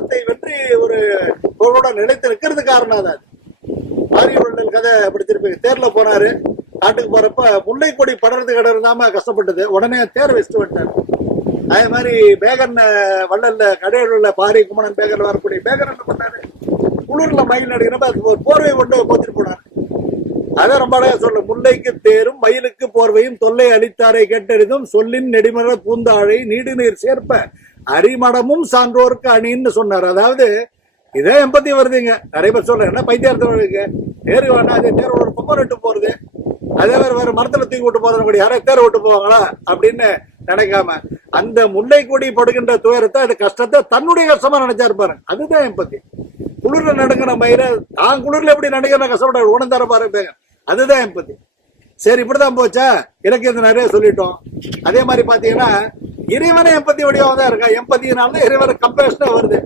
காலத்தை வெற்றி ஒரு நிலைத்து நிற்கிறது காரணம் தான். மாரியவர்கள் கதை படிச்சிருப்பீங்க. தேர்ல போனாரு, காட்டுக்கு போறப்ப முல்லை கொடி படறது கிடந்தாம கஷ்டப்பட்டது, உடனே தேர் வச்சுட்டு வந்துட்டாரு. அதே மாதிரி பேகன் வள்ளல்ல கடையூர்ல பாரி குமணன் பேகன் வரக்கூடிய பேகன் என்ன பண்ணாரு, குளிர்ல மயில் நடிக்கிறப்ப ஒரு போர்வை கொண்டு போத்திட்டு போனாரு. அதான் ரொம்ப அழகா சொல்ல, முல்லைக்கு தேரும் மயிலுக்கு போர்வையும் தொல்லை அளித்தாரை கேட்டறிதும் சொல்லின் நெடிமர பூந்தாழை நீடுநீர் சேர்ப்ப அரிமடமும் சான்றோருக்கு அணின்னு சொன்னார். அதாவது இதே எம்பத்தி வருதுங்க. நிறைய பேர் சொல்றேன், என்ன பைத்தியார்த்தவர்களுக்கு தேர் வேணா, அதே தேர் ஒரு பக்கம் விட்டு போறது, அதே மாதிரி வேற மரத்துல தூக்கி விட்டு போறது கூட யாரே தேர் விட்டு போவாங்களா அப்படின்னு நினைக்காம அந்த முல்லை கொடி படுகின்ற துயரத்தை, அந்த கஷ்டத்தை தன்னுடைய கஷ்டமா நினைச்சாரு பாருங்க. அதுதான் எம்பத்தி. குளிர்ல நடுங்கிற மயில தான் குளிர்ல எப்படி நடுங்கிற கஷ்டப்பட உணர்ந்தார பாருங்க, அதுதான் எம்பத்தி. சரி, இப்படிதான் போச்சா, இலக்கியத்தை நிறைய சொல்லிட்டோம். அதே மாதிரி பாத்தீங்கன்னா இறைவனை எம்பத்தி வடிவாக தான் இருக்கா. எம்பத்தினால இறைவனை கம்பேஷனா வருது.